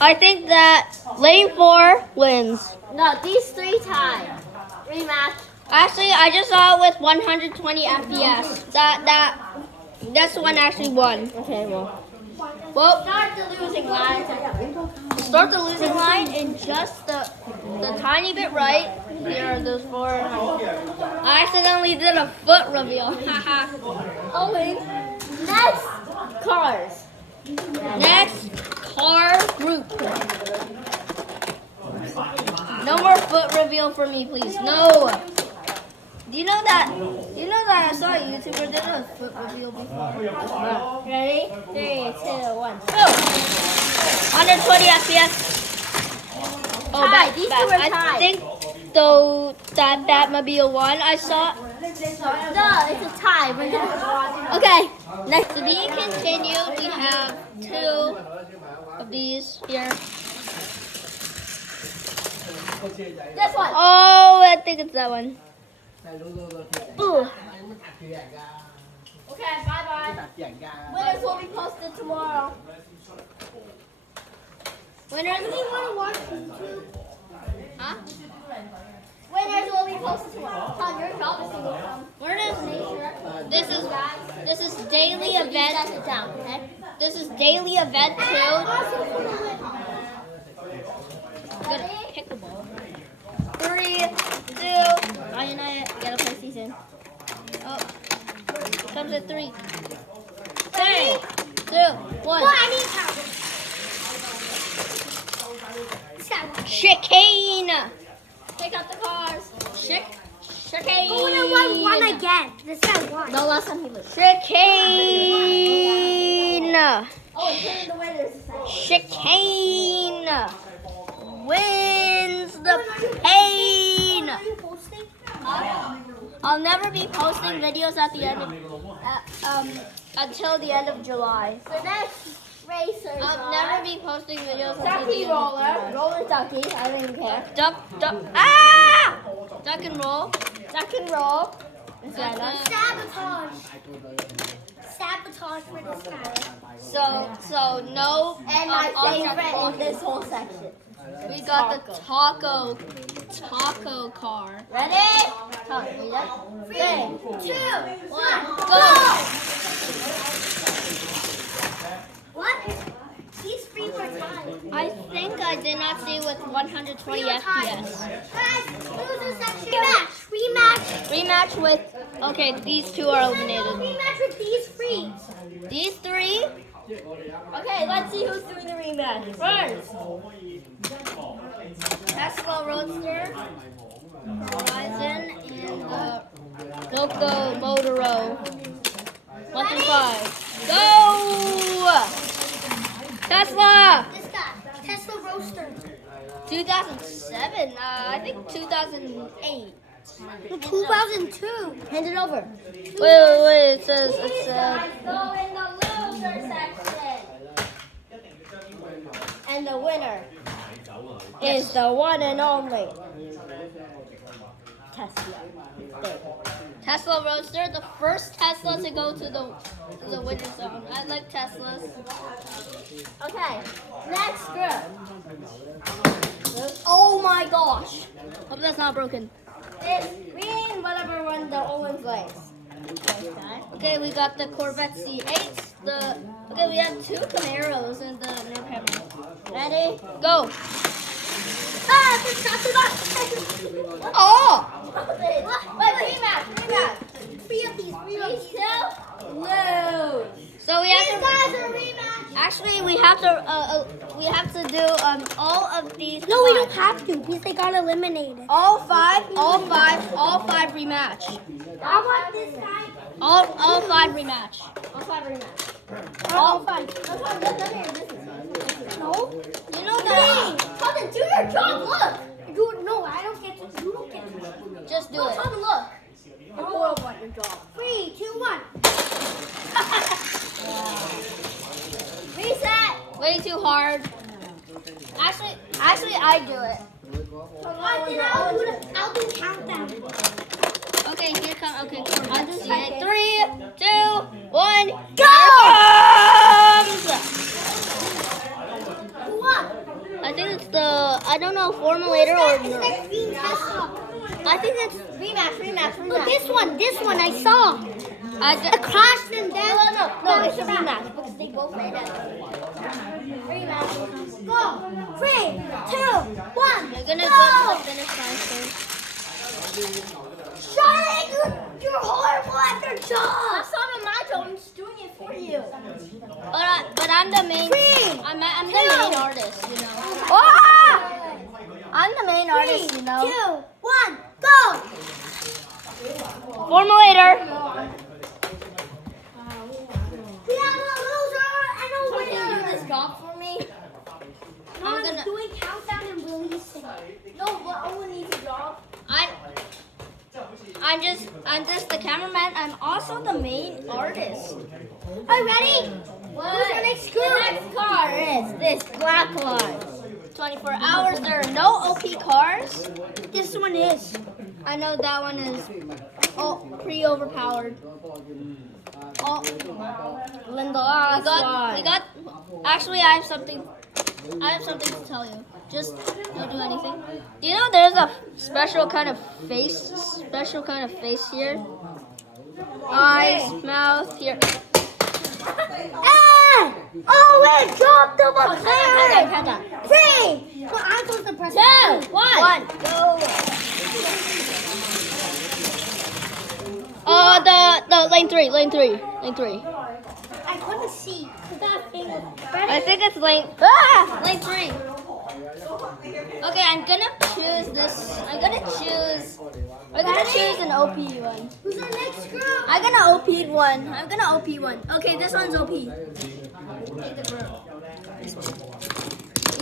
I think that lane 4 wins. No, these 3 tie. Rematch. Actually, I just saw it with 120 FPS. This one actually won. Okay, well. Start the losing line. Start the losing line in just the tiny bit right. Here are those 4. I accidentally did a foot reveal. Okay. Next, cars. Next, car group. No more foot reveal for me, please. No. Do you know that I saw a YouTuber did a foot reveal before? Ready? 3, 2, 1. Go! 120 FPS. Oh, Tie. These 2 are I tied. think though that Batmobile won. I saw. No, it's a tie. Okay. Next to be continued, we have 2 of these here. This one. Oh, I think it's that one. Ooh. Okay, bye-bye. Winners will be posted tomorrow. Winners. Huh? Winners will be posted tomorrow. Tom, your job is to go from. This is daily Guys event. it down, okay? This is daily event 2. Good pickleball. 3, 2. Gotta play season. Oh, comes at 3. 3, 2, 1. I need help. Chicane. Take out the cars. Chicane. One again. This guy won. No, last time he lost. Chicane. Oh, and put in the winners. Chicane wins the pain. Are you posting? I'll never be posting videos at the end of, until the end of July. The next racers I'll never be posting videos until the Ducky end. roller ducky. I don't even care. Duck. Ah! Duck and roll. Duck and roll. Sabotage. Sabotage for this guy. So no. And my object favorite in focus. this whole section. We got the taco car. Ready? Come, 3, 2, 1, Go! What? He's free for time. I think I did not see with 120 Real time. FPS. Guys, loser section. Rematch. Rematch with. Okay, these 2 are eliminated. Rematch with these 3. These 3. Okay, let's see who's doing the rematch. First. Tesla Roadster, Horizon, and Loco Motoro. 1 through 5. Go! Tesla! This guy. Tesla Roadster. 2007. I think 2008. 2002. Hand it over. Wait. It says. These guys go in the loser section. And the winner is the one and only Tesla. Tesla Roadster, the first Tesla to go to the winner zone. I like Teslas. Okay, next group. Oh my gosh! Hope that's not broken. It's green, whatever one the Owens likes. Okay, we got the Corvette C8. We have 2 Camaros and the new Pepper. Ready? Go! Ah, this guy. Oh! Wait, rematch. 3 of these. These 2 lose. So we have These to. guys are rematch. Actually, we have to do all of these. No, we 5. don't have to because they got eliminated. All five rematch. I want this guy. All 5 rematch. I'll try rematch. All 5. No. You know that. Colton, do your job. Look. Dude, no, I don't get to. You don't get to. Just do No, it. Colton, look. You're horrible at your job. 3, 2, 1. Reset. Way too hard. Actually, I do it. I'll do countdown. Okay, here comes. Okay, I'll Corvette just C8. type it. 3, 2, 1, Go! comes! Who won? I don't know, Formulator or It's no. like being Tesla. I think it's rematch. Look, this one I saw. I It crashed and then. no, it's a rematch because they both made it. Rematch. Go. 3, 2, 1. You're gonna go. go to the finish line soon. Charlotte, you're horrible at your job. That's not my job. I'm just doing it for you. But I'm the main. Three, I'm the main artist, you know. Ah! I'm the main artist, 3, you know. 2, 1, go. Formulator. We have a loser and a Can you do winner. this job for me? I'm gonna- doing countdown and releasing. No, but Owen needs a job. I'm just the cameraman. I'm also the main artist. Are you ready? What? Who's your next The group? next car is this black car. 24 hours. There are no OP cars. This one is. I know that one is pretty overpowered. Oh, Linda. we got. Actually, I have something to tell you. Just don't do anything. You know, there's a special kind of face here. Eyes, mouth, here. Ah! Oh, it dropped over Countdown. there. 3. So I'm supposed to press 2, 1, go. The lane three. I couldn't see. That thing was I think it's lane 3. Okay, I'm gonna choose this. I'm gonna choose an OP one. Who's our next group? I'm gonna OP one. Okay, this one's OP. We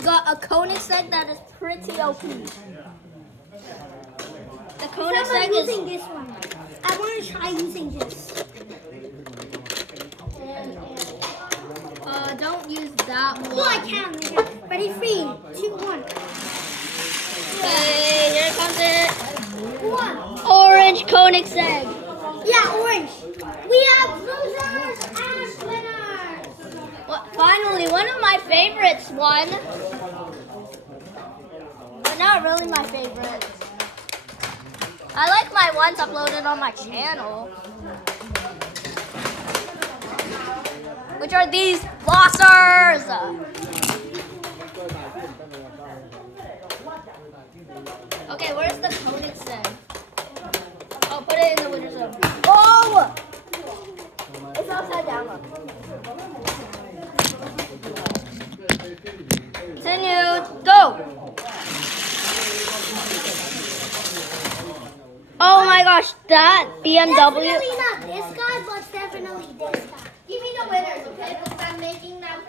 got a Koenigsegg that is pretty OP. The I'm Koenigsegg using is. this one. I want to try using this. Don't use that No, I one. can. Ready? 3, 2, 1. Okay, here comes it. 1. Orange Koenigsegg. Yeah, orange. We have losers and winners. Well, finally, one of my favorites won. But not really my favorite. I like my ones uploaded on my channel. Which are these flossers? Okay, where's the Koenigsegg? Oh, put it in the winner's zone. Oh! It's upside down. Continue. Go! Oh my gosh, that BMW. Definitely not this guy, but definitely this guy. Give me the winners, okay? Because I'm making them.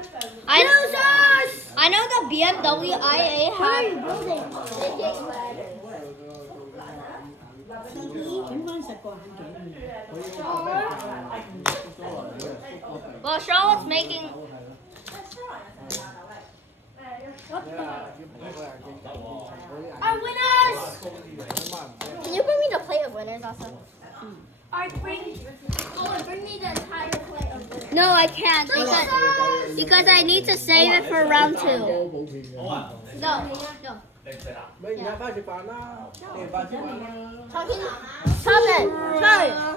Losers! I know the BMW IA What are you have. building? Well, Charlotte's making. Our winners! Can you bring me the plate of winners also? Bring me the entire plate of winners. No, I can't because I need to save it for round 2. No. Mình đã 30 đó. Thì 30 đó. Stop it.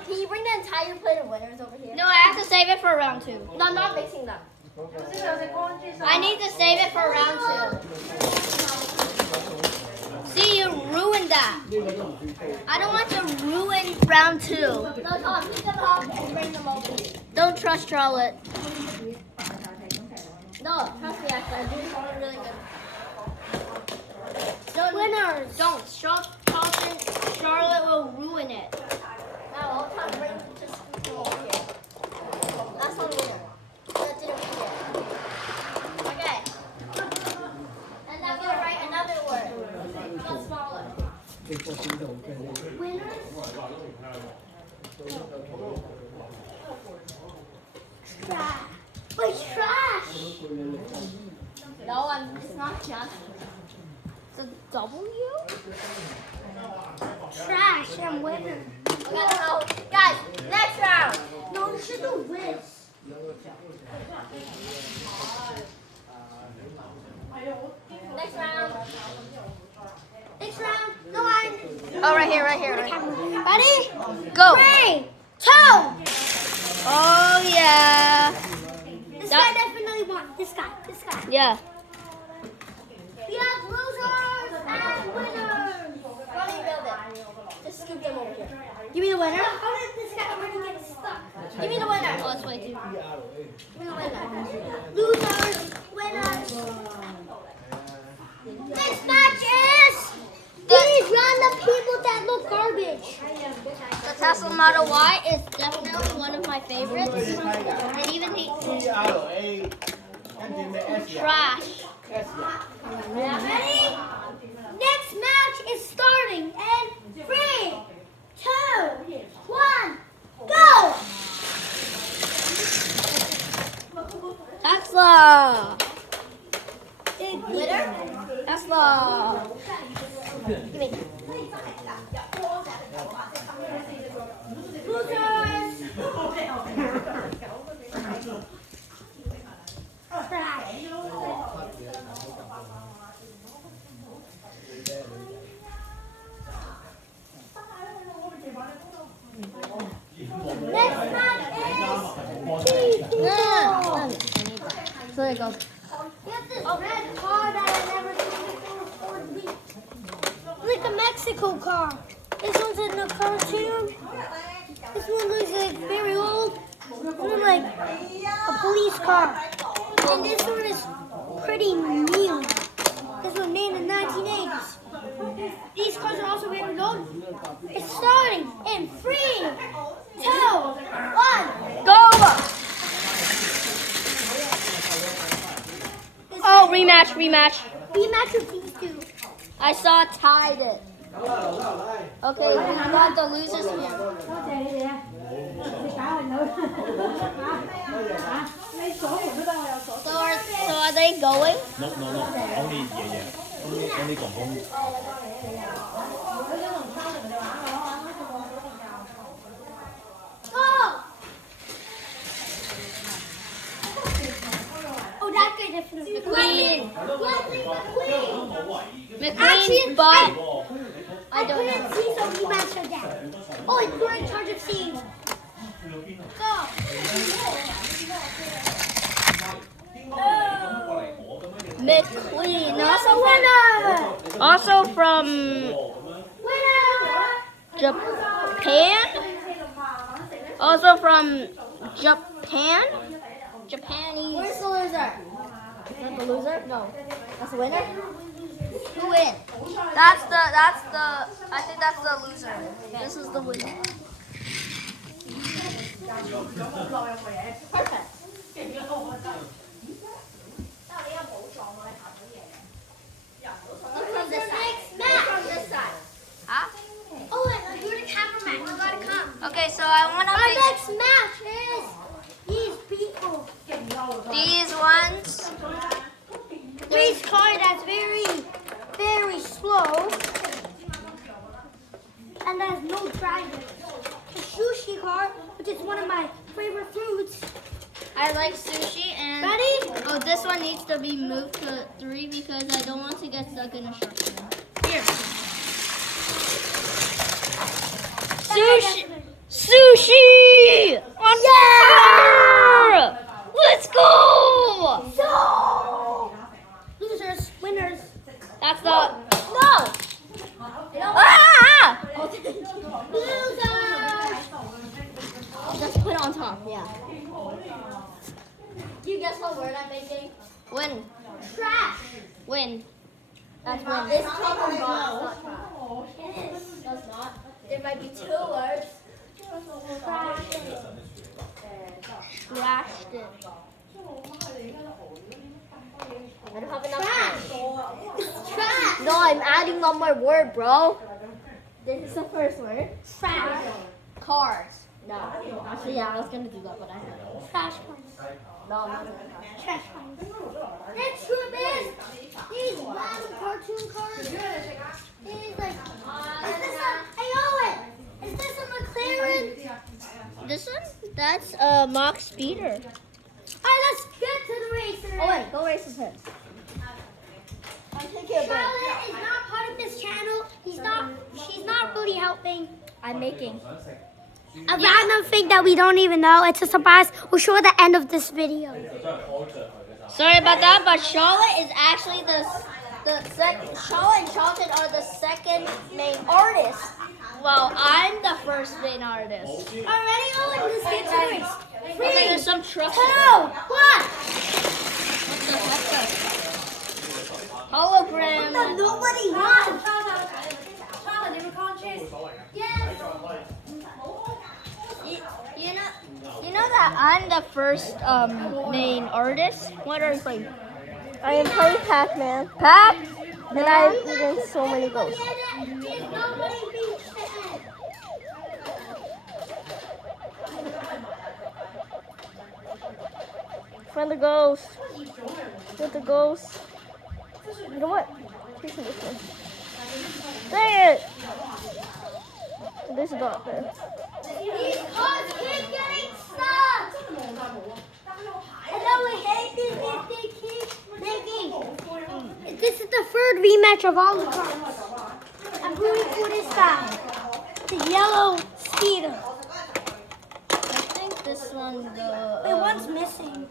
Can you bring the entire plate of winners over here? No, I have to save it for round 2. No, I'm not mixing them. I need to save it for round 2. See, you ruined that. I don't want to ruin round 2. No, Tom, pick them up and bring them over here. Don't trust Charlotte. No, trust me, actually, I'm doing something really good. Winners! Don't. Charlotte will ruin it. Now, I'll try to bring just people over here. That's one winner. That didn't make it. Okay. And I'm gonna write another word. Go smaller. Winners? Trash. Wait, trash! No, it's not just. It's a W? Trash and winner. Okay, no. Guys, next round. No, you should do this. Next round. here, right here. Ready? Go. 3, 2. Oh yeah. This guy definitely won. This guy. Yeah. We have losers and winners. Ronnie, build it. Just scoop them over here. Give me the winner. How did this guy already get stuck? Give me the winner. Oh, it's way too. Give me the winner. Losers, winners. Next match is these random people that look garbage. The Tesla Model Y is definitely one of my favorites. And even the trash. Ready? Next match is starting in 3, 2, 1, go! Tesla. Winner? Tesla. Losers. Trash. Next match is these people. So there you go. Get this red car that I never seen before. Like a Mexico car. This one's in a cartoon. This one looks like very old. This one like a police car. And this one is pretty new. This one made in the 1980s. These cars are also very old. It's starting in 3, 2, 1. Go! Oh, rematch. Rematch with these two. I saw it tied it. Okay, we got the losers here. So are they going? No. Only Only 总共。 Go! Oh, that guy definitely. McQueen. Actually, McQueen, but I couldn't see some rematch of that. Oh, it's we're in charge of scenes. McQueen. Winner! Also from Winner! Japan. Also from Japan. Japanese. Where's the loser? Not the loser? No. That's the winner? Who win? That's the. I think that's the loser. This is the winner. Perfect. Look from this side. Look from this side. Huh? Oh, and you're the cameraman. You gotta come. Okay, so I wanna Our pick next match is these people. these ones. Race car that's very, very slow. And has no driver. A sushi car, which is one of my favorite foods. I like sushi and. Ready? Oh, this one needs to be moved to 3 because I don't want to get stuck in a shark fin. Here. Sushi! Sushi! On fire! Let's go! So, losers, winners. That's the. No! Ah! Losers! Just put it on top, yeah. Do you guess what word I'm making? Win. Trash. Win. That's one. It's top and bottom. It is. Does not. There might be 2 words. Trashed it. I don't have enough Trash. time. It's trash. No, I'm adding one more word, bro. This is the first word. Trash. Cars. No. Actually, yeah, I was gonna do that, but I haven't. Trash cars. No, I'm not gonna. Trash cars. Next group is these random cartoon cars. These like, is this a, hey Owen, is this a McLaren? This one? That's a Mach Speeder. Alright, let's get to the racer. Oh wait, go race with him. Charlotte is not part of this channel. She's not really helping. I'm making. A random thing that we don't even know. It's a surprise. We'll show at the end of this video. Sorry about that, but Charlotte is actually the second. Charlotte and Charlton are the second main artist. Well, I'm the first main artist. Already, Owen? Let's get to it. Okay, there's some trucks. 2, 1. Hologram. Nobody won. You know that I'm the first main artist. What are you playing? I am playing Pac-Man. Pac? And I'm eating so many ghosts. Find the ghost. Get the ghost. You know what? Chasing this one. Dang it! There's a dot there. These cars keep getting stuck. And then we hate this if they keep making. This is the third rematch of all the cars. I'm rooting for this guy. The yellow speeder. I think this one, Wait, one's missing.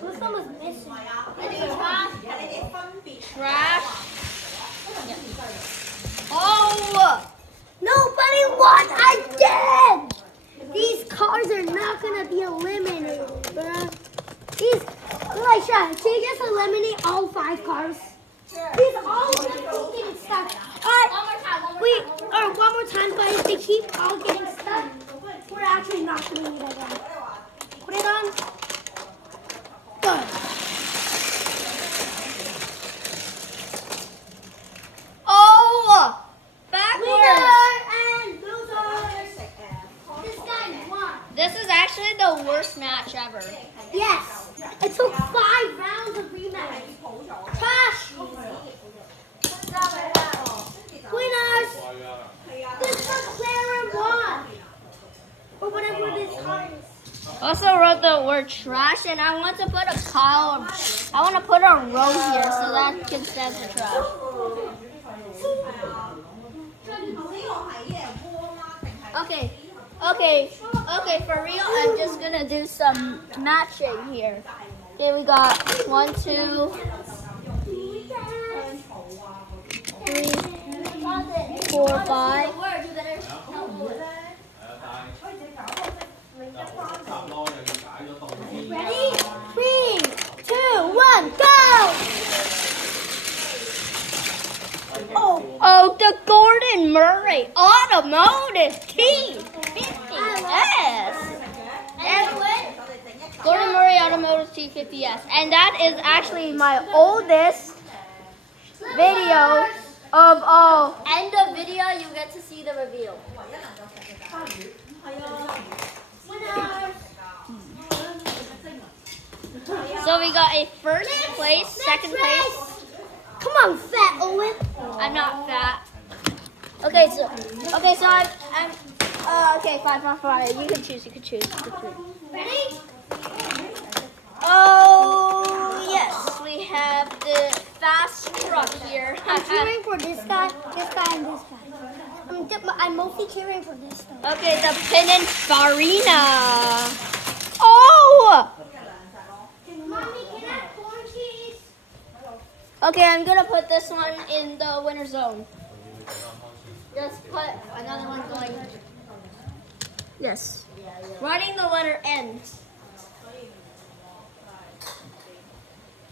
This one was missing. trash. Yeah. Oh! Nobody won again! These cars are not gonna be eliminated, bruh. These, like, Sean, can you just eliminate all 5 cars? These all keep getting stuck. One more time, but if they keep all getting stuck, we're actually not doing it again. Put it on. Good. Oh! Backwards! Winner and loser. This guy won. This is actually the worst match ever. Yes. It took 5 rounds of rematch. Trash. Winners. This McLaren won. Or whatever this car is. Also wrote the word trash, and I want to put a column. I want to put a row here so that can stand for trash. Okay, for real, I'm just gonna do some matching here. Okay, we got 1, 2, 3, 4, 5. Ready? 3, 2, 1, go! Oh, the Gordon Murray Automotive T50S. And Gordon Murray Automotive T50S. And that is actually my oldest video of all. End of video, you get to see the reveal. So we got a first place, second place. Come on, fat Owen. I'm not fat. Okay, so I'm okay, fine. You can choose. Ready? Oh yes, we have the fast truck here. I'm cheering for this guy, and this guy. I'm mostly cheering for this guy. Okay, the Pininfarina. Oh! Mommy, can I have corn cheese? Okay, I'm gonna put this one in the winner zone. Just put another one going. Yes. Writing the letter N.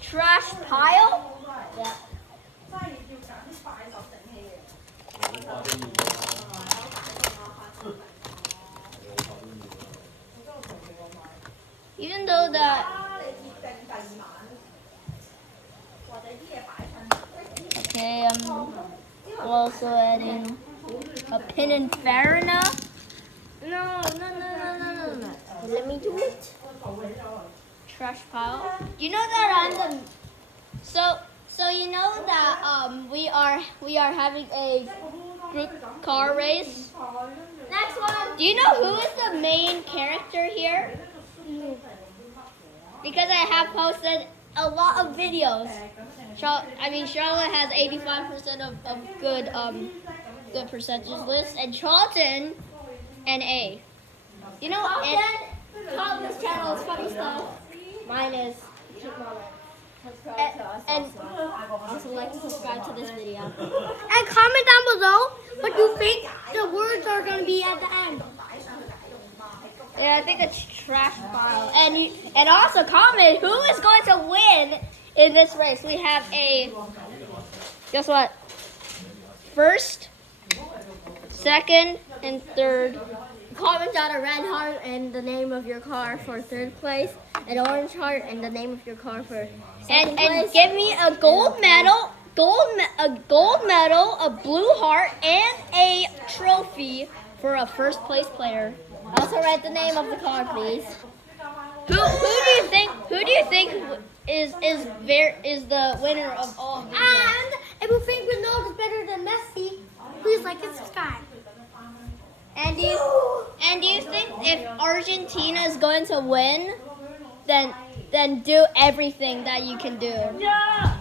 Trash pile? Yeah. Even though that. Okay, I'm also adding a Pininfarina. No. Let me do it. Trash pile. You know that I'm the. So you know that we are having a group car race. Next one. Do you know who is the main character here? Because I have posted a lot of videos. Charlotte has 85% of good good percentage lists, and Charlton an A. You know, Carlton's channel is funny stuff. Mine is Keep Moment. Subscribe to us. And also like and subscribe to this video. And comment down below what you think the words are going to be at the end. Yeah, I think it's trash pile. And also comment who is going to win in this race. We have a, guess what? First, second, and third. Comment down a red heart and the name of your car for third place, an orange heart and the name of your car for second place. And give me a gold medal, a gold medal, a blue heart, and a trophy for a first place player. Also write the name of the car, please. Who do you think is the winner of all of these? And if you think Ronaldo is better than Messi, please like and subscribe. And do you think if Argentina is going to win, then do everything that you can do? Yeah.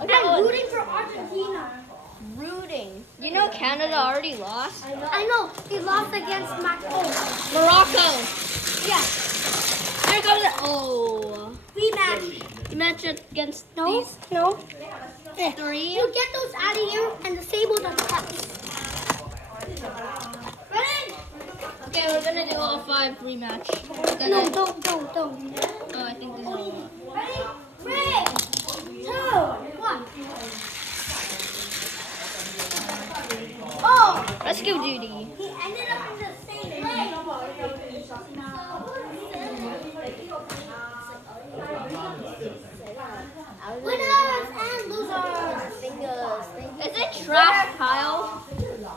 Okay, I'm rooting for Argentina. rooting. You know Canada already lost? I know. He lost against Morocco. Yeah. Here comes it. Oh. Rematch. Rematch against No. these No. three. You get those out of here and disable the cuts. Ready? Okay, we're gonna do all 5 rematch. No, don't. Oh, I think this is all. Ready? 3, 2, 1. Oh, Rescue duty. he ended up in the same place. Winners and losers. Fingers. Is it trash pile?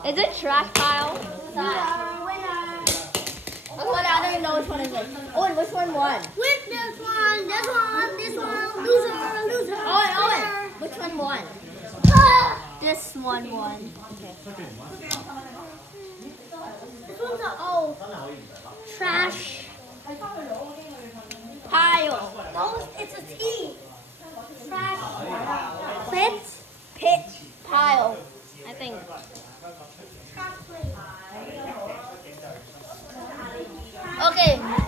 Is it trash pile? Winner. Oh, I don't even know which one is it. Oh, and which one won? With this one, this one, loser. Owen. Which one won? Ah! This one won. This one's a O. Trash Pile. No, it's a T. Trash. Pit. Pile. I think. Trash plate.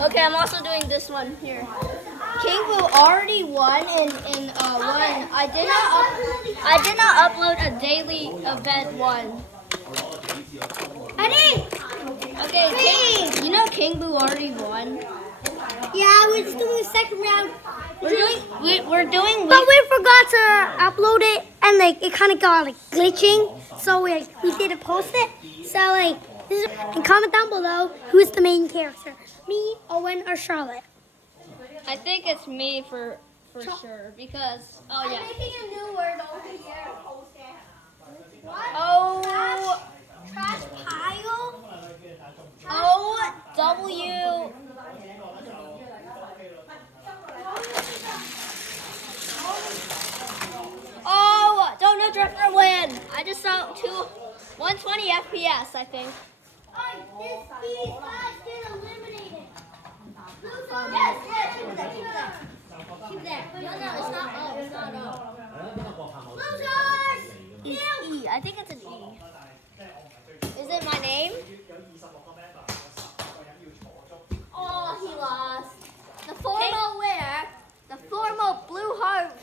Okay, I'm also doing this one here. King Boo already won in one. I did not upload a daily event one. Ready? Okay, you know King Boo already won. Yeah, we're just doing the second round. We're doing But we forgot to upload it, and it kind of got glitching. So we didn't post it. So and comment down below who's the main character, me, Owen, or Charlotte. I think it's me for sure because I'm yeah. making a new word over here. Oh Trash pile. W. Oh, Donut Drifter win! I just saw 120 FPS, I think. This these guys get eliminated. Yes, keep that. No, it's not O. It's not O. Losers. E. I think it's an E. Is it my name? Oh, he lost. The formal winner, the formal blue heart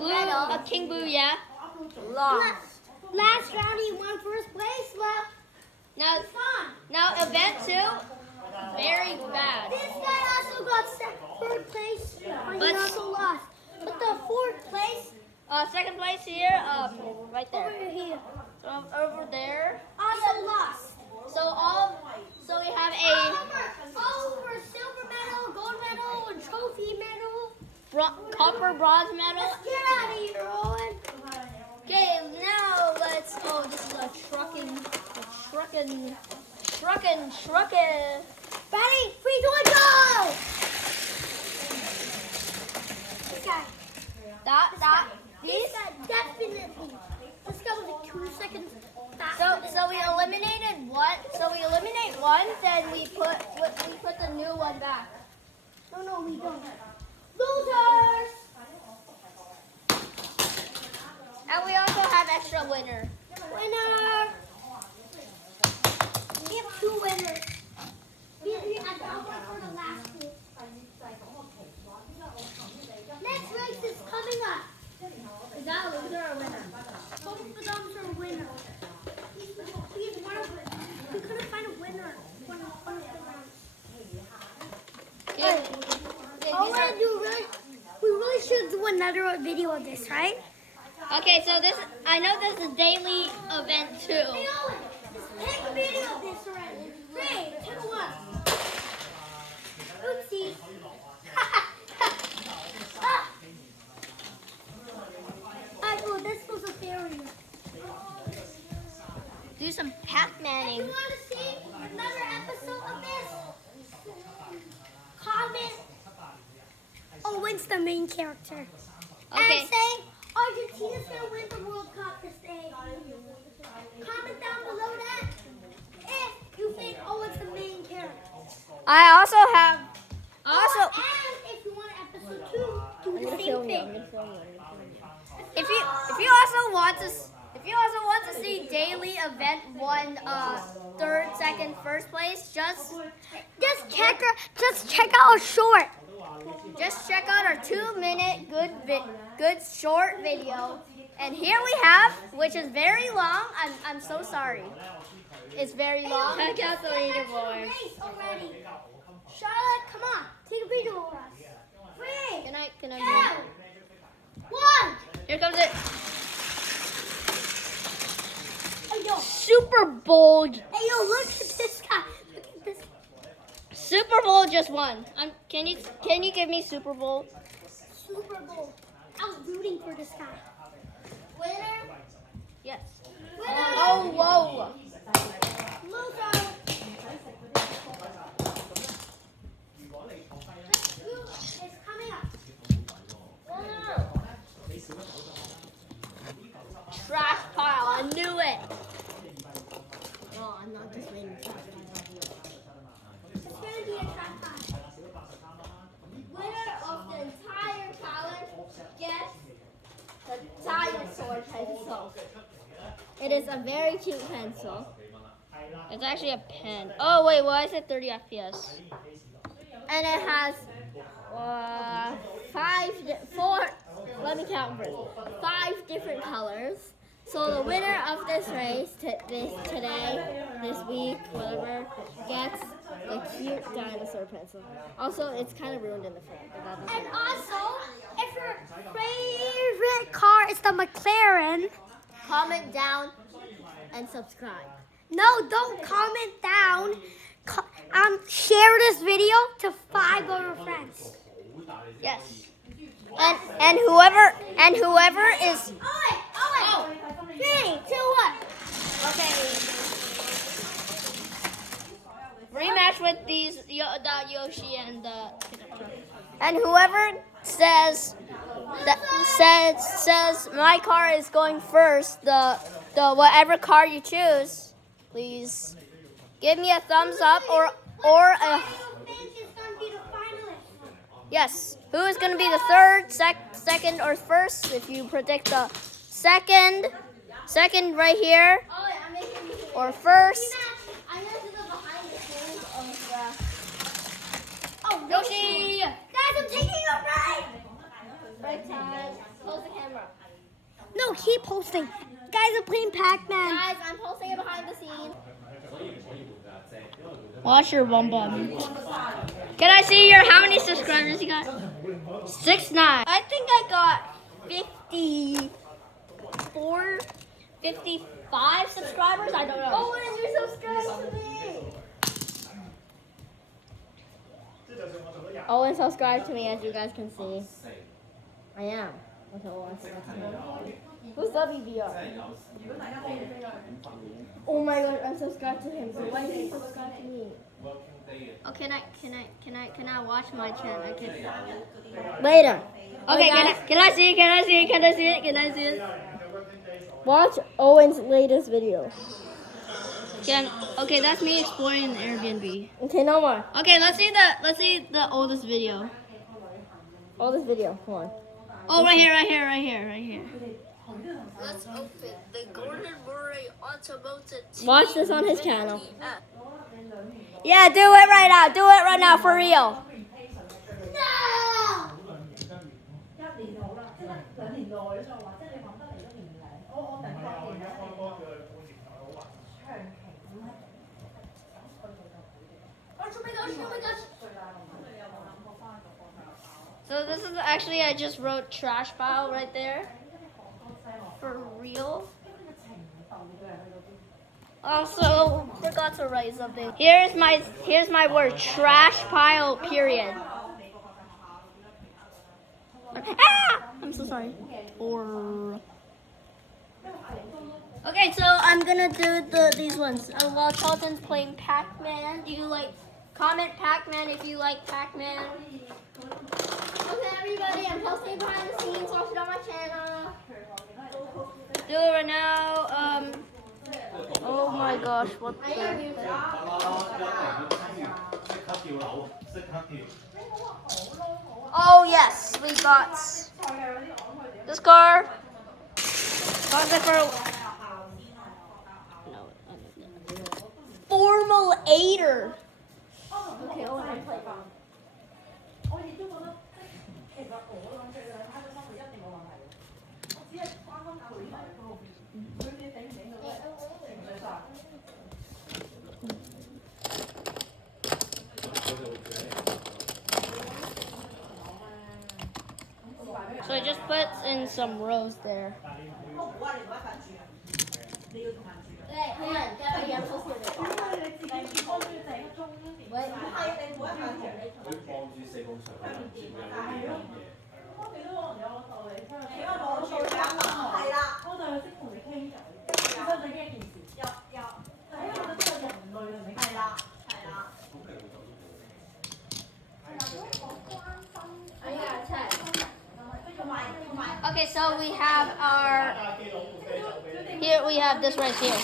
medal, King Boo, yeah. lost. Last round he won first place. Now event 2, very bad. This guy also got third place, but he But- also lost. But the fourth place Second place here, right over there. here So over there. also lost. So we have a All over silver medal, gold medal, and trophy medal. copper bronze medal. Let's get out of here, Owen. Okay, now let's. Oh, this is a trucking. Ready? 3, 2, 1, go! This guy. This guy definitely. This guy was 2 seconds faster. So we eliminated one. So we eliminate one, then we put the new one back. No, we don't. Those And we also have extra winner. Winner. We have 2 winners. I'll wait for the last 2. Next race is coming up. Is that a loser or a winner? Both of them are winners. We couldn't find a winner. We really should do another video of this, right? Okay, so this, I know this is a daily event too. Hey Owen, take a video of this already. 3, 2, 1. Oopsie. Oh, this was a failure. Do some If Pac-Manning. you want to see another episode of this, comment Owen's the main character. Okay. And say Argentina's going to win the World Cup this day. Comment down below that if you think Owen's the main character. I also have, And if you want episode 2, do the same thing. if you also want to see daily event 1, 3rd, 2nd, 1st place, just Just check out a short. check out our 2-minute good short video. And here we have, which is very long. I'm so sorry. It's very long. Check out the leaderboard. Race already. Charlotte, come on, take a video of us. 3, Can I 2, 1. Here comes it. Hey yo, Super Bowl. look at this guy. Look at this. Super Bowl just won. Can you give me Super Bowl? Super Bowl. I was rooting for this guy. Winner. Yes. Winner. Oh, whoa. Loser. Next move is coming up. Winner. Trash pile. I knew it. No, I'm not just waiting. It's gonna be a trap time. Winner of the entire challenge gets the dinosaur pencil. It is a very cute pencil. It's actually a pen. Oh wait, why is it 30 FPS? And it has 4. Let me count first. 5 different colors. So the winner of this race this week, whatever, gets a cute dinosaur pencil. Also, it's kind of ruined in the front. But that doesn't And also, if your favorite car is the McLaren, comment down and subscribe. no, don't comment down. Share this video to 5 other friends. Yes. And whoever is Oh, 3, 2, 1. okay. Rematch with these the Yoshi and the and whoever says my car is going first, the whatever car you choose, please give me a thumbs up or a yes. Who is going to be the 3rd, 2nd, or 1st? If you predict the second right here, or 1st. Oh, Yoshi! guys, I'm taking a ride. Right side. Close the camera. No, keep posting. Guys, I'm playing Pac-Man. Guys, I'm posting it behind the scenes. Watch your bum bum. Can I see how many subscribers you got? 69. I think I got 54, 55 subscribers. I don't know. Oh, when did you subscribe to me? Owen subscribed to me, as you guys can see. I am. Okay, Owen subscribed to me. Who's WBR? Oh my god, I'm subscribed to him. So why did he subscribe to me? Oh, can I watch my channel? I can later. Okay, can I see it? Watch Owen's latest video. Okay, that's me exploring the Airbnb. Okay, no more. Okay, let's see the oldest video. Oldest video, come on. Oh, right here. Let's open the Gordon Murray Automotive. Watch this on his channel. Yeah, do it right now. Do it right now for real. No! So this is actually, I just wrote trash pile right there. For real. Also, forgot to write something. Here's my word, trash pile, period. Ah! I'm so sorry. Or okay, so I'm gonna do these ones. While Charlton's playing Pac-Man, do you like comment Pac-Man if you like Pac-Man? Okay, everybody, I'm posting behind the scenes. Watch it on my channel. Do it right now. Oh my gosh, what the heck? Oh yes, we got this car. Got it for Formulator. Okay, hold on, play. So I just put in some rows there. Hey, hang on, get ready, I'm posting it. Wait. Okay, so we have our, here we have this right here.